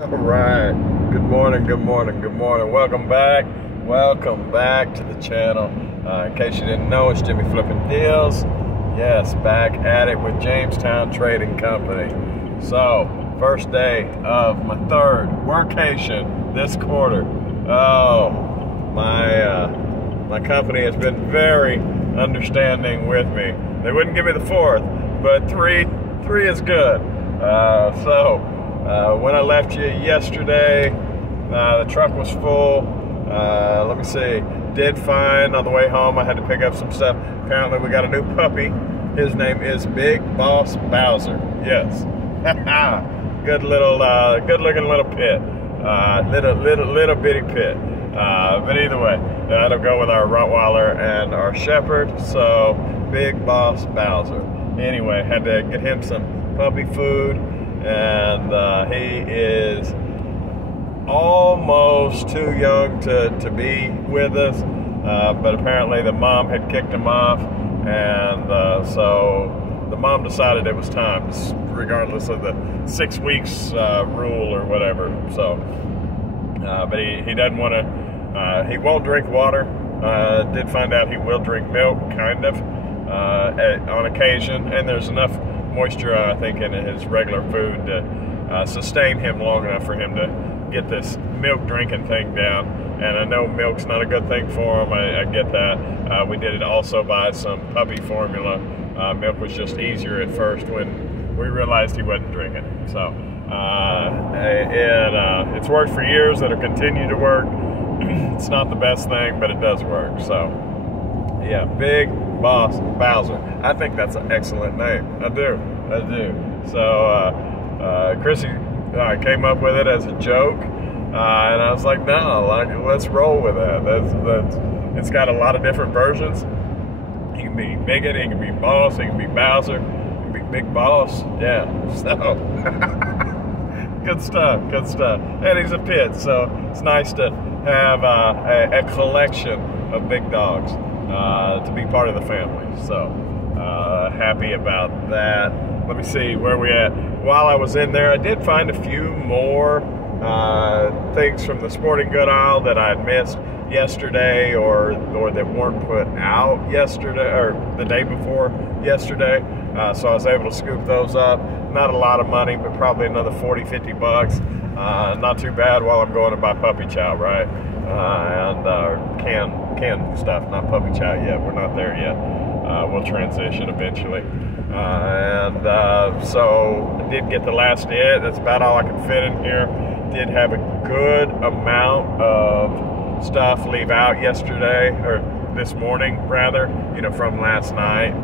All right, good morning, good morning, good morning. Welcome back to the channel. In case you didn't know, it's Jimmy Flipping Deals. Yes, back at it with Jamestown Trading Company. So, first day of my third workation this quarter. Oh, my company has been very understanding with me. They wouldn't give me the fourth, but three is good. When I left you yesterday, the truck was full. Let me see. Did find on the way home, I had to pick up some stuff. Apparently, we got a new puppy. His name is Big Boss Bowser. Yes. Good looking little pit. Little bitty pit. But either way, that'll go with our Rottweiler and our Shepherd. So, Big Boss Bowser. Anyway, had to get him some puppy food. And he is almost too young to be with us, but apparently the mom had kicked him off, and so the mom decided it was time, regardless of the 6 weeks rule or whatever. So, but he doesn't want to. He won't drink water. Did find out he will drink milk, kind of, on occasion, and there's enough moisture, I think, in his regular food to sustain him long enough for him to get this milk drinking thing down. And I know milk's not a good thing for him. I get that. We did also buy some puppy formula. Milk was just easier at first when we realized he wasn't drinking. So it's worked for years. It'll continue to work. It's not the best thing, but it does work. So yeah, Big Boss Bowser. I think that's an excellent name. I do. So Chrissy came up with it as a joke, and I was like, no, let's roll with that. It's got a lot of different versions. He can be Bigot, he can be Boss, he can be Bowser, he can be Big Boss. Yeah. So good stuff. And he's a pit, so it's nice to have a collection of big dogs to be part of the family. So happy about that. Let me see where we at. While I was in there, I did find a few more things from the sporting good aisle that I had missed yesterday, or that weren't put out yesterday or the day before yesterday. So I was able to scoop those up. Not a lot of money, but probably another 40-50 bucks. Not too bad while I'm going to buy puppy chow, right? And canned stuff, not puppy chow yet. We're not there yet. We'll transition eventually. So I did get the last bit. That's about all I could fit in here. Did have a good amount of stuff leave out yesterday, or this morning rather, from last night.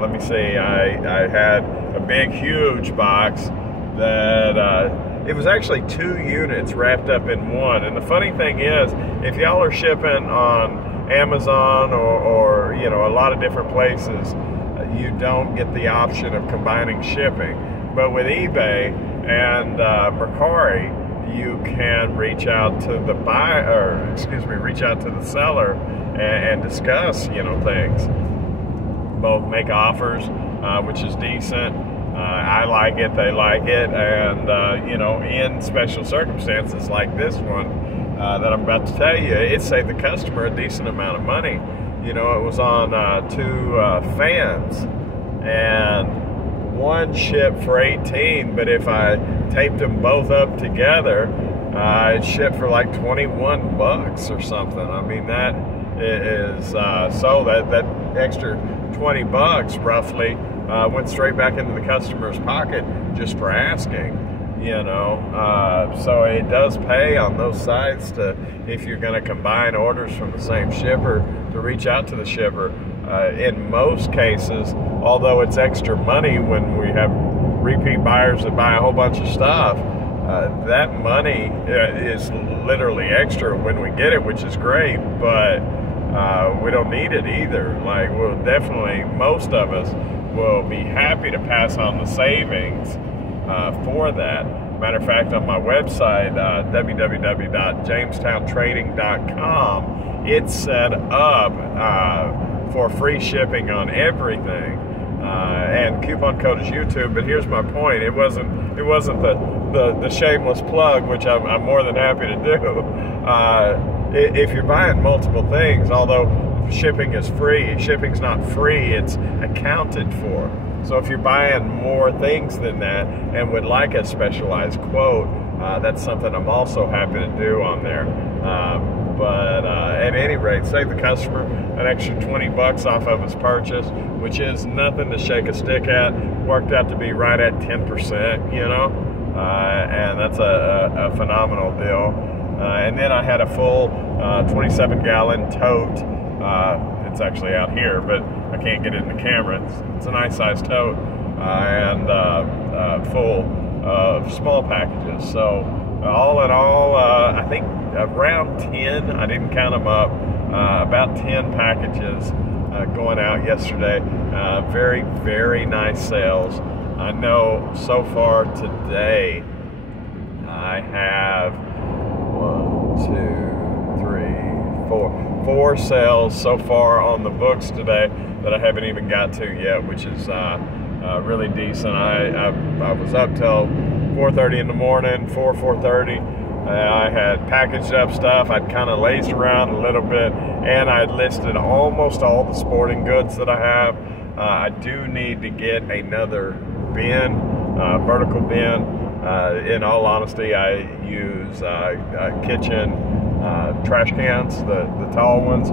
Let me see, I had a big, huge box that it was actually 2 units wrapped up in one. And the funny thing is, if y'all are shipping on Amazon or a lot of different places, you don't get the option of combining shipping. But with eBay and Mercari, you can reach out to the reach out to the seller and discuss, things. Both make offers, which is decent. I like it, they like it, and in special circumstances like this one that I'm about to tell you, it saved the customer a decent amount of money. It was on 2 fans, and one shipped for 18, but if I taped them both up together, it shipped for like 21 bucks or something. I mean, that is so that extra 20 bucks roughly went straight back into the customer's pocket just for asking, so it does pay on those sites if you're going to combine orders from the same shipper, to reach out to the shipper. In most cases, although it's extra money when we have repeat buyers that buy a whole bunch of stuff, that money is literally extra when we get it, which is great, but we don't need it either. Like, most of us will be happy to pass on the savings for that. Matter of fact, on my website, www.jamestowntrading.com, it's set up for free shipping on everything, and coupon code is YouTube. But here's my point: it wasn't the the shameless plug, which I'm more than happy to do. If you're buying multiple things, although shipping is free, shipping's not free, it's accounted for. So if you're buying more things than that and would like a specialized quote, that's something I'm also happy to do on there. But at any rate, save the customer an extra 20 bucks off of his purchase, which is nothing to shake a stick at. Worked out to be right at 10%, you know, and that's a phenomenal deal. And then I had a full 27-gallon tote. It's actually out here, but I can't get it in the camera. It's a nice sized tote, and full of small packages. So all in all, I think around 10, I didn't count them up, about 10 packages going out yesterday. Very, very nice sales. I know so far today I have 4 sales so far on the books today that I haven't even got to yet, which is really decent. I was up till 4:30 in the morning, 4:30. I had packaged up stuff. I'd kind of lazed around a little bit, and I'd listed almost all the sporting goods that I have. I do need to get another bin, vertical bin. In all honesty, I use kitchen trash cans, the tall ones,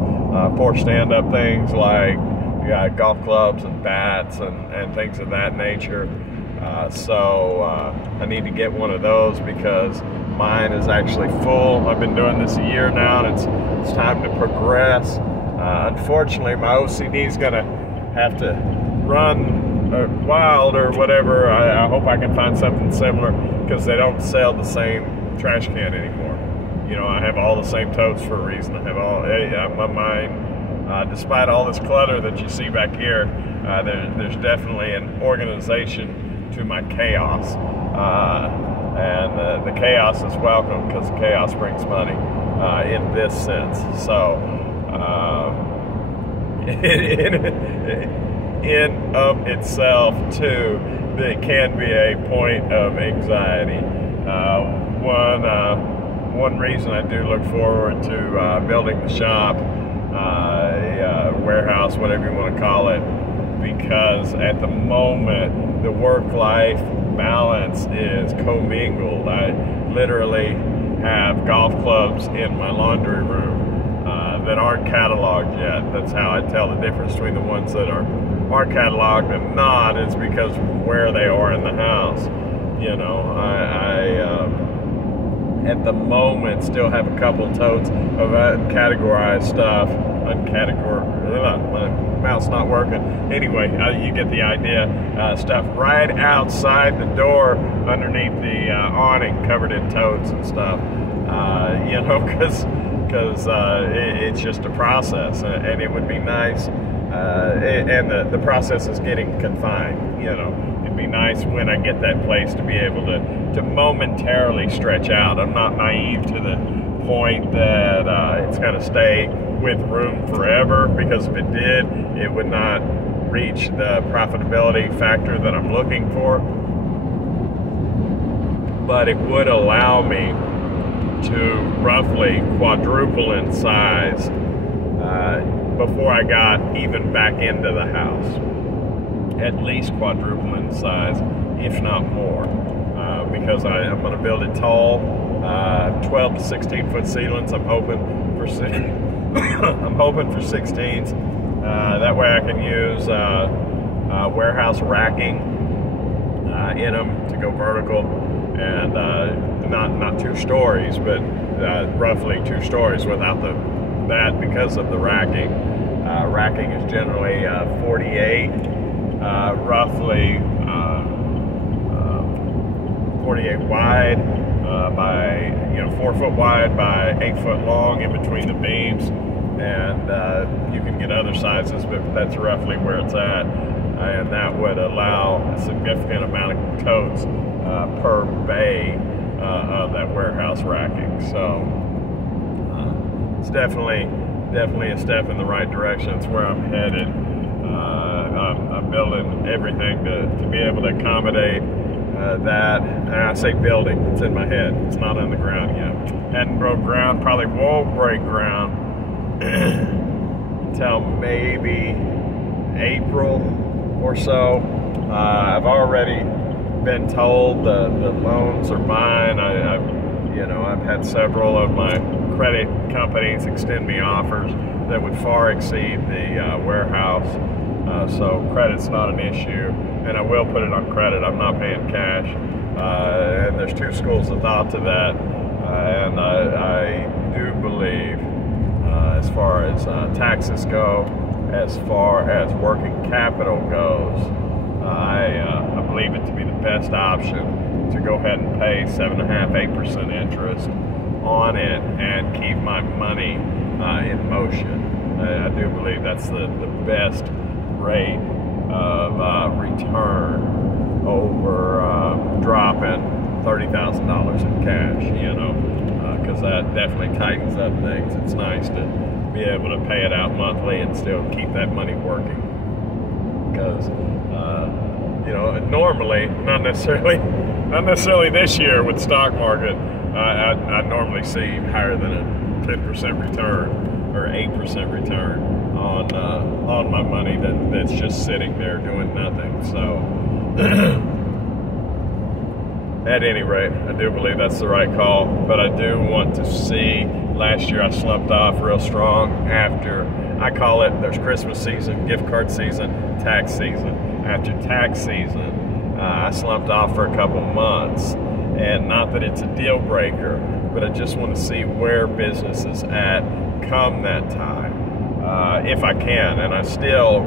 for stand-up things like golf clubs and bats and things of that nature. So I need to get one of those because mine is actually full. I've been doing this a year now, and it's time to progress. Unfortunately, my OCD is going to have to run wild or whatever. I hope I can find something similar because they don't sell the same trash can anymore. You know, I have all the same totes for a reason. I have all, my mind, despite all this clutter that you see back here, there's definitely an organization to my chaos. And the chaos is welcome because chaos brings money in this sense. So, in of itself, too, it can be a point of anxiety. One reason I do look forward to building the shop, warehouse, whatever you want to call it, because at the moment the work-life balance is commingled. I literally have golf clubs in my laundry room that aren't cataloged yet. That's how I tell the difference between the ones that are cataloged and not, is because where they are in the house. You know, I at the moment still have a couple totes of uncategorized stuff. My mouth's not working. Anyway, you get the idea. Stuff right outside the door underneath the awning, covered in totes and stuff. You know, because it's just a process, and it would be nice. And the process is getting confined. You know, it'd be nice when I get that place to be able to momentarily stretch out. I'm not naive to the point that it's going to stay with room forever, because if it did, it would not reach the profitability factor that I'm looking for. But it would allow me to roughly quadruple in size before I got even back into the house. At least quadruple in size, if not more, because I'm going to build it tall, 12 to 16 foot ceilings. I'm hoping for 16s. That way I can use warehouse racking in them to go vertical, and not 2 stories, but roughly 2 stories without that because of the racking. Racking is generally 48, roughly 48 wide by 4 foot wide by 8 foot long in between the beams, and you can get other sizes, but that's roughly where it's at, and that would allow a significant amount of totes per bay of that warehouse racking. So it's definitely a step in the right direction. It's where I'm headed. I'm building everything to be able to accommodate and I say building, it's in my head, it's not on the ground yet. Hadn't broke ground, probably won't break ground until maybe April or so. I've already been told the loans are mine. I've had several of my credit companies extend me offers that would far exceed the warehouse. So credit's not an issue, and I will put it on credit. I'm not paying cash. And there's two schools of thought to that. And I do believe, as far as taxes go, as far as working capital goes, I believe it to be the best option to go ahead and pay 7.5–8% interest on it and keep my money in motion. I do believe that's the best rate of return over dropping $30,000 in cash, because that definitely tightens up things. It's nice to be able to pay it out monthly and still keep that money working. Because normally, not necessarily this year with stock market, I normally see higher than a 10% return or 8% return on my money that's just sitting there doing nothing. So at any rate, I do believe that's the right call, but I do want to see. Last year I slumped off real strong after, I call it, there's Christmas season, gift card season, tax season. After tax season, I slumped off for a couple months, and not that it's a deal breaker, but I just want to see where business is at come that time, if I can. And I still,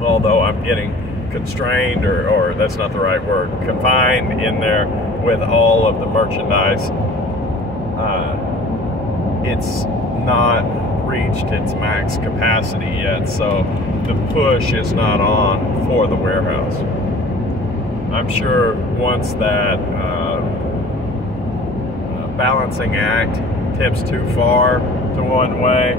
although I'm getting constrained, or that's not the right word, confined in there with all of the merchandise, it's not reached its max capacity yet, so the push is not on for the warehouse. I'm sure once that balancing act tips too far to one way,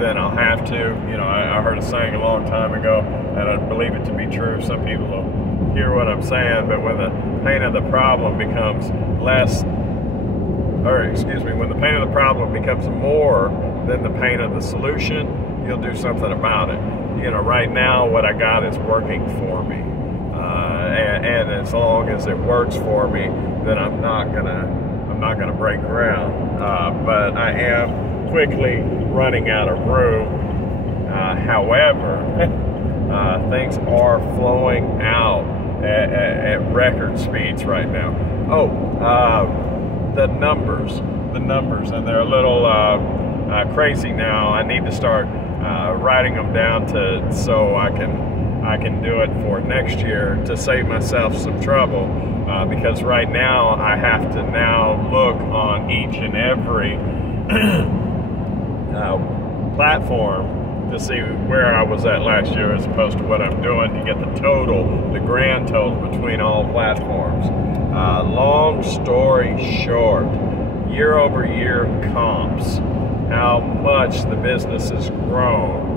then I'll have to. I heard a saying a long time ago, and I believe it to be true. Some people will hear what I'm saying, but when the pain of the problem becomes when the pain of the problem becomes more than the pain of the solution, you'll do something about it. Right now what I got is working for me, and as long as it works for me, then I'm not gonna break ground. But I am quickly running out of room. However, things are flowing out at record speeds right now. The numbers, and they're a little crazy now. I need to start writing them down so I can do it for next year to save myself some trouble, because right now I have to now look on each and every platform to see where I was at last year as opposed to what I'm doing, to get the grand total between all platforms. Long story short, year-over-year comps, how much the business has grown.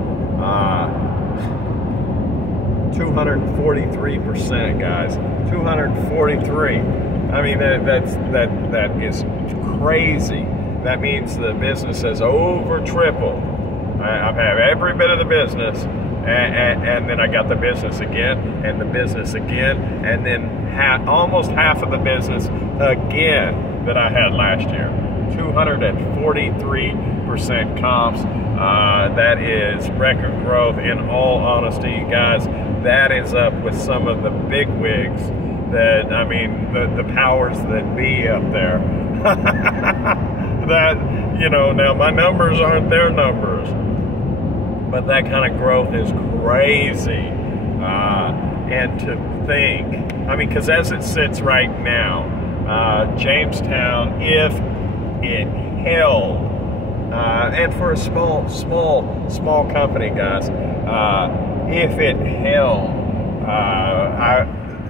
243%, guys. 243. I mean, that is crazy. That means the business has over tripled. I've had every bit of the business, and then I got the business again, and the business again, and then almost half of the business again that I had last year. 243% comps. That is record growth. In all honesty, guys, that is up with some of the big wigs that, I mean, the powers that be up there. That, now my numbers aren't their numbers, but that kind of growth is crazy. And to think, I mean, because as it sits right now, Jamestown, if it held, and for a small company, guys, if it held,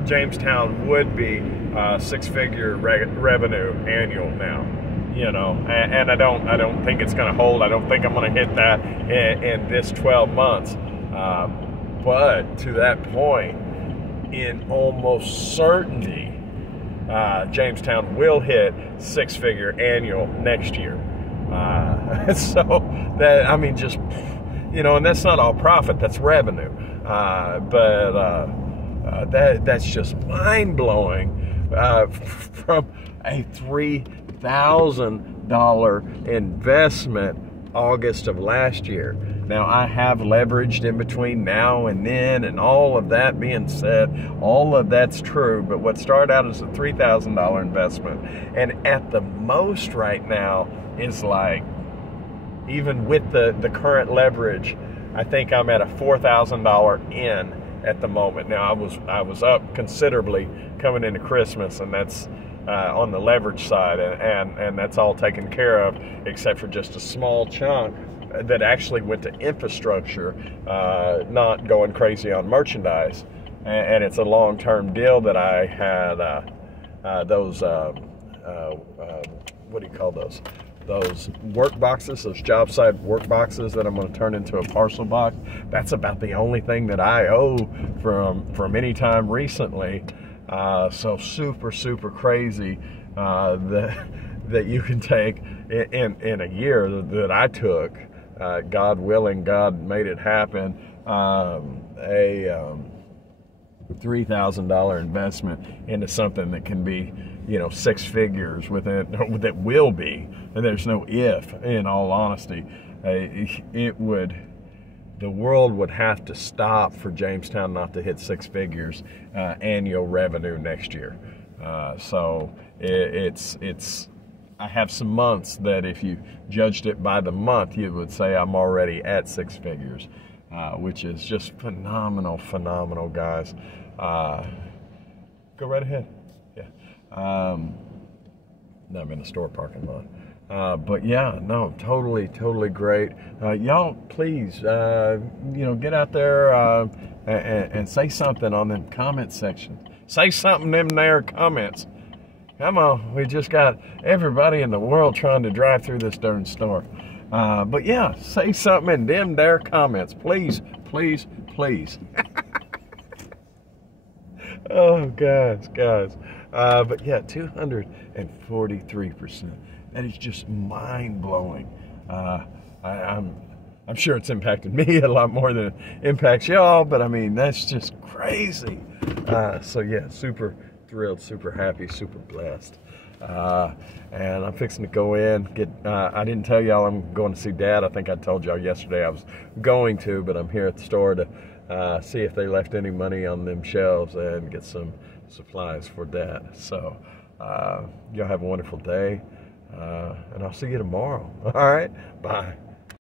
Jamestown would be six-figure revenue annual now. And I don't think it's going to hold. I don't think I'm going to hit that in this 12 months. But to that point, in almost certainty, Jamestown will hit six-figure annual next year. So that, I mean, just, you know, and that's not all profit, that's revenue. That's just mind-blowing from a $3,000 investment August of last year. Now, I have leveraged in between now and then, and all of that being said, all of that's true, but what started out as a $3,000 investment, and at the most right now is like, even with the current leverage, I think I'm at a $4,000 in at the moment. Now, I was up considerably coming into Christmas, and that's on the leverage side, and that's all taken care of, except for just a small chunk that actually went to infrastructure, not going crazy on merchandise. And it's a long-term deal that I had those, what do you call those? Those work boxes, those job site work boxes that I'm going to turn into a parcel box. That's about the only thing that I owe from any time recently. So super crazy that you can take in a year that I took, God willing, God made it happen, a $3,000 investment into something that can be, you know, six figures within, that will be, and there's no if, in all honesty. The world would have to stop for Jamestown not to hit six figures annual revenue next year. So I have some months that if you judged it by the month, you would say I'm already at six figures, which is just phenomenal, guys. Go right ahead. Yeah. No, I'm in the store parking lot. But yeah, no, totally great. Y'all, please, you know, get out there and say something on the comment section. Say something in there comments. Come on, we just got everybody in the world trying to drive through this darn store. But yeah, say something in them there comments, please. Oh, guys. But yeah, 243%. That is just mind-blowing. I'm sure it's impacted me a lot more than it impacts y'all, but I mean, that's just crazy. So yeah, super thrilled, super happy, super blessed. And I'm fixing to go in, I didn't tell y'all I'm going to see Dad. I think I told y'all yesterday I was going to, but I'm here at the store to see if they left any money on them shelves and get some supplies for Dad. So y'all have a wonderful day, and I'll see you tomorrow. All right, bye.